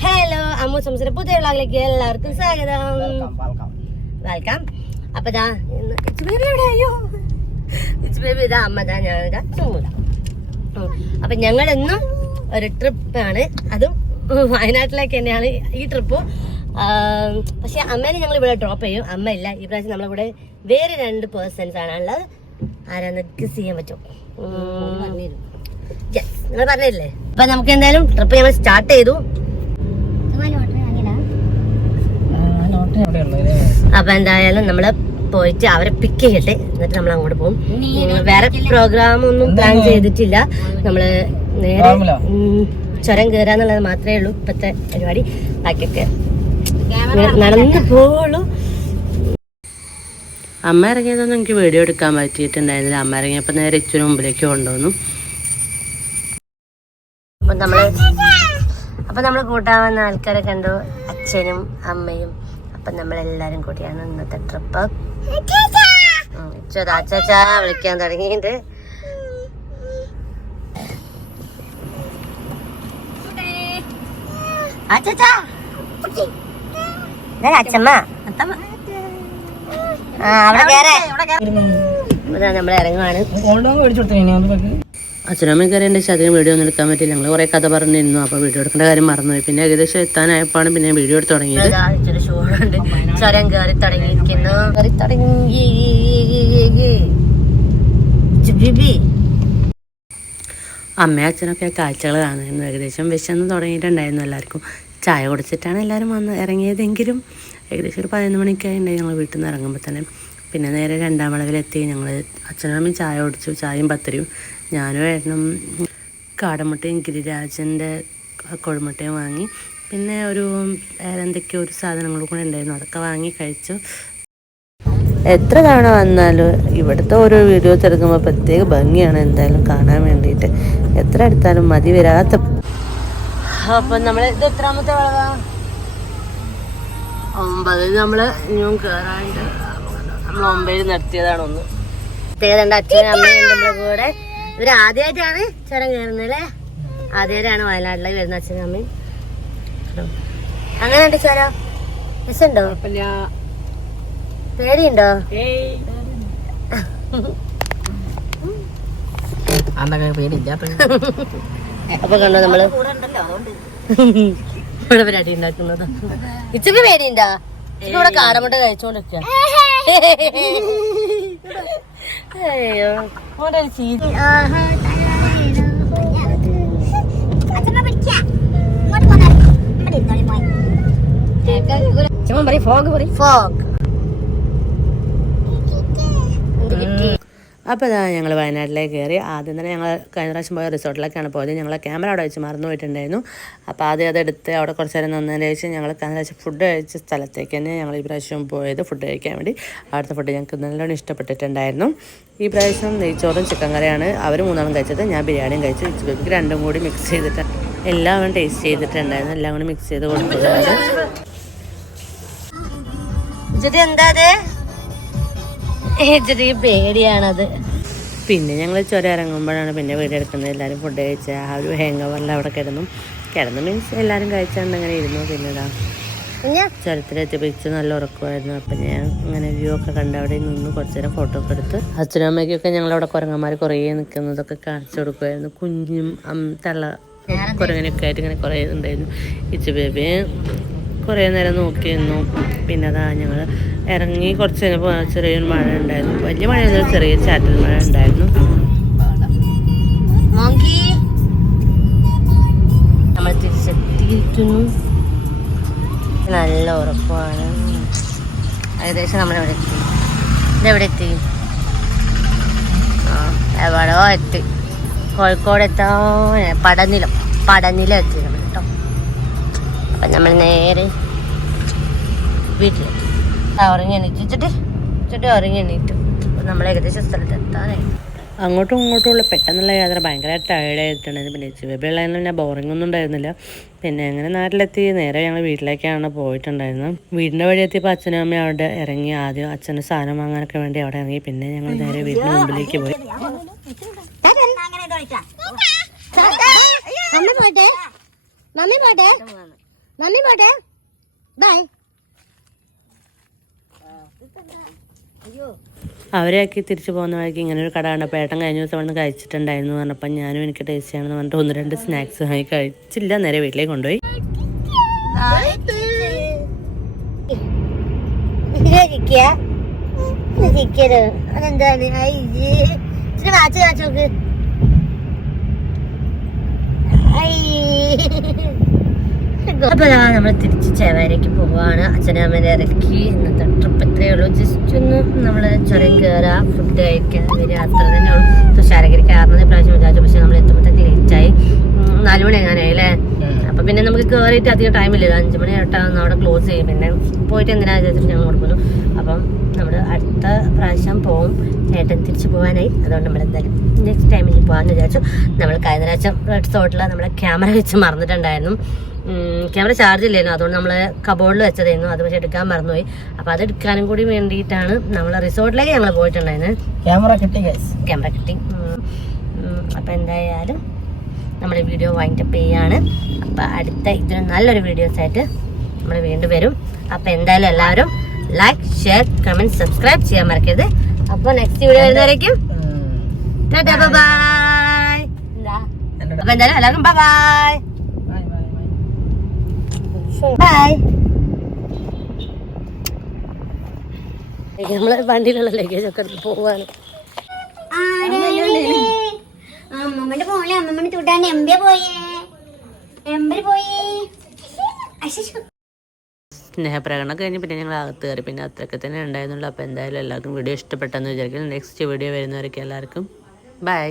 Hello Ammu സംസാര പുതിയ വ്ളോഗിലേക്ക് എല്ലാവർക്കും സ്വാഗതം. വെൽക്കം അപ്പൊ ദാ എവിടെയോ ഇതാ അമ്മ ദാ ഞാൻ ഇതാ അപ്പൊ ഞങ്ങൾ ഇന്നും ഒരു ട്രിപ്പാണ് അതും വയനാട്ടിലേക്ക് തന്നെയാണ് ഈ ട്രിപ്പ് പക്ഷെ അമ്മേനെ ഞങ്ങൾ ഇവിടെ ഡ്രോപ്പ് ചെയ്യും. അമ്മ ഇല്ല. ഈ പ്രാവശ്യം നമ്മളെ കൂടെ വേറെ രണ്ട് പേഴ്സൺസ് ആണുള്ളത് ഉള്ളത്. ആരാന്ന് ഗസ് ചെയ്യാൻ പറ്റും. നിങ്ങൾ പറഞ്ഞില്ലേ? അപ്പൊ നമുക്ക് എന്തായാലും ട്രിപ്പ് ഞങ്ങൾ സ്റ്റാർട്ട് ചെയ്തു. അപ്പൊ എന്തായാലും നമ്മൾ പോയിട്ട് അവരെ പിക്ക് ചെയ്യട്ടെ. എന്നിട്ട് നമ്മൾ അങ്ങോട്ട് പോകും. വേറെ പ്രോഗ്രാം ഒന്നും പ്ലാൻ ചെയ്തിട്ടില്ല. നമ്മൾ നേരെ ചുരം കയറാന്നുള്ളത് മാത്രമേ ഉള്ളൂ ഇപ്പത്തെ പരിപാടി. ബാക്കിയൊക്കെ നടന്നു പോവുള്ളൂ. അമ്മ ഇറങ്ങിയതൊന്നും എനിക്ക് വീഡിയോ എടുക്കാൻ പറ്റിയിട്ടുണ്ടായിരുന്നില്ല. അമ്മ ഇറങ്ങിയപ്പോൾ നേരെ ഇച്ചിരി മുമ്പിലേക്ക് കൊണ്ടുവന്നു. അപ്പൊ നമ്മൾ അപ്പൊ നമ്മൾ കൂട്ടാൻ വന്ന ആൾക്കാരെ കണ്ടു അച്ഛനും അമ്മയും അപ്പൊ നമ്മളെല്ലാരും കൂടിയാണ് ഇന്നത്തെ ട്രിപ്പ് അച്ചാച്ചാ വിളിക്കാൻ തുടങ്ങിയിട്ട് അച്ഛമ്മ നമ്മൾ ഇറങ്ങുവാണ്. അച്ഛനമ്മ കയറി എന്റെ അതിന് വീഡിയോ ഒന്നും എടുക്കാൻ പറ്റില്ല ഞങ്ങൾ കുറേ കഥ പറഞ്ഞിരുന്നു. അപ്പോൾ വീഡിയോ എടുക്കേണ്ട കാര്യം മറന്നുപോയി. പിന്നെ ഏകദേശം എത്താനായപ്പോഴാണ് പിന്നെ വീഡിയോ എടുത്ത് തുടങ്ങിയത്. ഇതാ ചരം കയറി തുടങ്ങിയിരിക്കുന്നു. കയറി തുടങ്ങി. അമ്മയും അച്ഛനൊക്കെ കാഴ്ചകൾ കാണുന്നു ഏകദേശം വിശന്ന് തുടങ്ങിയിട്ടുണ്ടായിരുന്നു എല്ലാവർക്കും. ചായ കുടിച്ചിട്ടാണ് എല്ലാവരും വന്ന് ഇറങ്ങിയതെങ്കിലും ഏകദേശം ഒരു പതിനൊന്ന് മണിക്കായി ഉണ്ടായി ഞങ്ങൾ വീട്ടിൽ നിന്ന് ഇറങ്ങുമ്പോൾ തന്നെ. പിന്നെ നേരെ രണ്ടാം വളവിലെത്തി ഞങ്ങൾ അച്ഛനും അമ്മയും ചായ കുടിച്ചു. ചായയും പത്തരിയും. ഞാനും ഏട്ടനും കാടമുട്ടയും ഗിരിരാജന്റെ കൊഴുമുട്ടയും വാങ്ങി. പിന്നെ ഒരു എന്തൊക്കെയോ ഒരു സാധനങ്ങൾ കൂടെ ഉണ്ടായിരുന്നു. അതൊക്കെ വാങ്ങി കഴിച്ചു. എത്ര തവണ വന്നാലും ഇവിടുത്തെ ഓരോ വീഡിയോ എടുക്കുമ്പോൾ പ്രത്യേക ഭംഗിയാണ് എന്തായാലും കാണാൻ വേണ്ടിയിട്ട്. എത്ര എടുത്താലും മതി വരാത്ത അപ്പൊ നമ്മൾ ഇത് എത്രാമത്തെ വളവാ? ഒമ്പത്. നമ്മൾ ഇനിയും കയറാണ്ട് നമ്മൾ ഒമ്പതിൽ നിർത്തിയതാണ് ഒന്ന്. ഏതാണ്ട് അച്ഛനും അമ്മയും നമ്മളെ കൂടെ. ഇവർ ആദ്യമായിട്ടാണ് ചുരം കയറുന്നത് അല്ലേ? ആദ്യമായിട്ടാണ് വയനാട്ടിലേക്ക് വരുന്ന അച്ഛനും അമ്മയും. അങ്ങനെയുണ്ട് ചുരം രസമുണ്ടോ? പേടിയുണ്ടോ? അപ്പൊ കണ്ടോ നമ്മൾ? ഇവിടെ പരിപാടി ഉണ്ടാക്കുന്നത്. ഇച്ചക്ക് പേടിയുണ്ടാ? ഇവിടെ കാരമുട്ട കഴിച്ചോണ്ടിരിക്ക. അയ്യോ. ഓന്റെ ചുമ്മാ പറയും ഫോഗ് ഫോഗ് അപ്പോൾ ഇതാ ഞങ്ങൾ വയനാട്ടിലേക്ക് കയറി ആദ്യം തന്നെ ഞങ്ങൾ കഴിഞ്ഞ പ്രാവശ്യം പോയ റിസോർട്ടിലേക്കാണ് പോയത്. ഞങ്ങൾ ക്യാമറ അവിടെ വെച്ച് മറന്നു പോയിട്ടുണ്ടായിരുന്നു. അപ്പോൾ ആദ്യം അതെടുത്ത് അവിടെ കുറച്ച് നേരം നിന്നതിന് ശേഷം ഞങ്ങൾ കഴിഞ്ഞ പ്രാവശ്യം ഫുഡ് കഴിച്ച സ്ഥലത്തേക്ക് തന്നെ ഞങ്ങൾ ഈ പ്രാവശ്യം പോയത് ഫുഡ് കഴിക്കാൻ വേണ്ടി. അവിടുത്തെ ഫുഡ് ഞങ്ങൾക്ക് നല്ലോണം ഇഷ്ടപ്പെട്ടിട്ടുണ്ടായിരുന്നു. ഈ പ്രാവശ്യം നെയ്ച്ചോറും ചിക്കൻ കറിയാണ് അവർ മൂന്നാളും കഴിച്ചത്. ഞാൻ ബിരിയാണിയും കഴിച്ചു. ഉച്ചയ്ക്ക് രണ്ടും കൂടി മിക്സ് ചെയ്തിട്ട് എല്ലാം ടേസ്റ്റ് ചെയ്തിട്ടുണ്ടായിരുന്നു. എല്ലാം കൂടി മിക്സ് ചെയ്ത് കൊടുത്തതാണ്. ഇച്ചിരി എന്താ അത്? പേടിയാണത്. പിന്നെ ഞങ്ങൾ ചുരം ഇറങ്ങുമ്പോഴാണ് പിന്നെ വീടെടുക്കുന്നത്. എടുക്കുന്നത് എല്ലാവരും ഫുഡ് കഴിച്ച ആ ഒരു ഹാങ് ഓവറിൽ അവിടെ കിടന്നു. കിടന്നു മീൻസ് എല്ലാവരും കഴിച്ചാണ്ട് അങ്ങനെ ഇരുന്നു. പിന്നെ ചുരത്തിലെത്തി ഇച്ച് നല്ല ഉറക്കമായിരുന്നു. അപ്പം ഞാൻ അങ്ങനെ വ്യൂ ഒക്കെ കണ്ട് അവിടെ നിന്ന് കുറച്ച് നേരം ഫോട്ടോ ഒക്കെ എടുത്ത് അച്ഛനും അമ്മയ്ക്കൊക്കെ ഞങ്ങളവിടെ കുരങ്ങന്മാർ കുറേ നിൽക്കുന്നതൊക്കെ കാണിച്ചു കൊടുക്കുമായിരുന്നു കുഞ്ഞും തള്ള കുരങ്ങനൊക്കെ ആയിട്ട് ഇങ്ങനെ കുറേ ഉണ്ടായിരുന്നു. ഇച്ചു ബേബി കുറേ നേരം നോക്കി നിന്നു പിന്നെ അതാ ഞങ്ങൾ ഇറങ്ങി കുറച്ച് കഴിഞ്ഞപ്പോൾ ചെറിയൊരു മഴ ഉണ്ടായിരുന്നു. വലിയ മഴയൊന്നും ചെറിയ ചാറ്റൽ മഴ ഉണ്ടായിരുന്നു. നമ്മൾ തിരിച്ചെത്തിയിരിക്കുന്നു. നല്ല ഉറപ്പാണ്. ഏകദേശം നമ്മളെവിടെ എത്തി. ഇതെവിടെ എത്തി? ആ എവിടെയോ എത്തി. കോഴിക്കോട് എത്താൻ പടനിലം. പടനിലം എത്തി നമ്മൾ കേട്ടോ. അപ്പം നമ്മൾ നേരെ ആ ഉറങ്ങി എണീറ്റിട്ട് ചുറ്റും ഉറങ്ങി എണീറ്റു. അപ്പം നമ്മൾ ഏകദേശം സ്ഥലത്ത് എത്താനായി. അങ്ങോട്ടും ഇങ്ങോട്ടും ഉള്ള പെട്ടെന്നുള്ള യാത്ര ഭയങ്കര ടയർഡായിട്ടുണ്ടായിരുന്നു പിന്നെ ചിവബിള്ളതിന് പിന്നെ ബോറിംഗ് ഒന്നും ഉണ്ടായിരുന്നില്ല. പിന്നെ അങ്ങനെ നാട്ടിലെത്തി. നേരെ ഞങ്ങൾ വീട്ടിലേക്കാണ് പോയിട്ടുണ്ടായിരുന്നത്. വീടിന്റെ വഴി എത്തിയപ്പോൾ അച്ഛനും അമ്മയും അവിടെ ഇറങ്ങി ആദ്യം അച്ഛന് സാധനം വാങ്ങാനൊക്കെ വേണ്ടി അവിടെ ഇറങ്ങി. പിന്നെ ഞങ്ങൾ നേരെ വീടിന് മുമ്പിലേക്ക് പോയി. മമ്മി പോട്ടെ? മമ്മി പോട്ടെ? ബൈ. അവരെയൊക്കെ തിരിച്ചു പോകുന്ന വഴിക്ക് ഇങ്ങനെ ഒരു കട കണ്ടപ്പോൾ ഏട്ടൻ കഴിഞ്ഞ ദിവസം വന്ന് കഴിച്ചിട്ടുണ്ടായിരുന്നു പറഞ്ഞപ്പോൾ ഞാനും എനിക്ക് ടേസ്റ്റ് ചെയ്യണമെന്ന് പറഞ്ഞിട്ട് ഒന്ന് രണ്ട് സ്നാക്സ് വാങ്ങി കഴിച്ചില്ല. നേരെ വീട്ടിലേക്ക് കൊണ്ടുപോയി. ചിക്കന് അതെന്താണ് അയ്യേ ഇച്ചിരി വാച്ച് കാണിച്ചു നോക്ക് അപ്പൊ നമ്മൾ തിരിച്ച് ചേവാരേക്ക് പോവാണ്. അച്ഛനമ്മേനെ ഇറക്കി ഇന്നത്തെ ട്രിപ്പ് ഇത്രയേ ഉള്ളൂ. ജസ്റ്റ് ഒന്ന് നമ്മൾ ചുരം കയറുക ഫുഡ് കഴിക്കാൻ ഒരു യാത്ര തന്നെ ഉള്ളൂ. തുഷാരഗിരി കയറുന്നത് പ്രാവശ്യം വിചാരിച്ചു പക്ഷെ നമ്മൾ എത്തുമ്പോഴത്തേക്ക് ലേറ്റ് ആയി. ഉം, നാല് മണി എങ്ങനെയായി അല്ലേ? അപ്പൊ പിന്നെ നമുക്ക് കയറിയിട്ട് അധികം ടൈമില്ല അഞ്ചു മണി തൊട്ടാണ് അവിടെ ക്ലോസ് ചെയ്യും. പിന്നെ പോയിട്ട് എന്തിനാ വിചാരിച്ചിട്ട് ഞങ്ങൾ കൊടുക്കുന്നു അപ്പം നമ്മൾ അടുത്ത പ്രാവശ്യം പോവും. ഏട്ടൻ തിരിച്ചു പോകാനായി അതുകൊണ്ട് നമ്മൾ എന്തായാലും നെക്സ്റ്റ് ടൈമിൽ പോകാമെന്ന് വിചാരിച്ചു. നമ്മൾ കഴിഞ്ഞ പ്രാവശ്യം റെഡ് റിസോർട്ടിൽ നമ്മളെ ക്യാമറ വെച്ച് മറന്നിട്ടുണ്ടായിരുന്നു. ക്യാമറ ചാർജ് ഇല്ലായിരുന്നു അതുകൊണ്ട് നമ്മൾ കബോർഡിൽ വെച്ചതായിരുന്നു. അത് പക്ഷേ എടുക്കാൻ മറന്നുപോയി. അപ്പൊ അത് എടുക്കാനും കൂടി വേണ്ടിയിട്ടാണ് നമ്മൾ റിസോർട്ടിലേക്ക് ഞങ്ങൾ പോയിട്ടുണ്ടായിരുന്നത് ക്യാമറ കിട്ടി ക്യാമറ കിട്ടി. അപ്പോൾ എന്തായാലും നമ്മൾ വീഡിയോ വൈൻഡപ്പ് ചെയ്യാണ്. അപ്പൊ അടുത്ത ഇതിന് നല്ലൊരു വീഡിയോസ് ആയിട്ട് നമ്മൾ വീണ്ടും വരും. അപ്പൊ എന്തായാലും എല്ലാവരും ലൈക്ക് ഷെയർ കമന്റ് സബ്സ്ക്രൈബ് ചെയ്യാൻ മറക്കരുത്. അപ്പൊ നെക്സ്റ്റ് വീഡിയോ വരുന്നവരേക്കും അപ്പൊ ബൈ അപ്പോൾ എന്തായാലും എല്ലാവർക്കും ബൈ ബൈ ബൈ നമ്മൾ വണ്ടിയിലുള്ള ലഗേജ് ഒക്കെ പോവാണ്. അമ്മമ്മന്റെ ഫോണിൽ അമ്മമ്മന്റെ ചൂട്ടാൻ എംബിയ പോയേ. എംബിൽ പോയേ. സ്നേഹപ്രകടനം കഴിഞ്ഞ് പിന്നെ ഞങ്ങൾ അകത്ത് കയറി. പിന്നെ അത്രയൊക്കെ തന്നെ ഉണ്ടായിരുന്നുള്ളൂ. അപ്പോൾ എന്തായാലും എല്ലാവർക്കും വീഡിയോ ഇഷ്ടപ്പെട്ടെന്ന് വിചാരിക്കുന്നു. നെക്സ്റ്റ് വീഡിയോ വരുന്നവരൊക്കെ എല്ലാവർക്കും ബൈ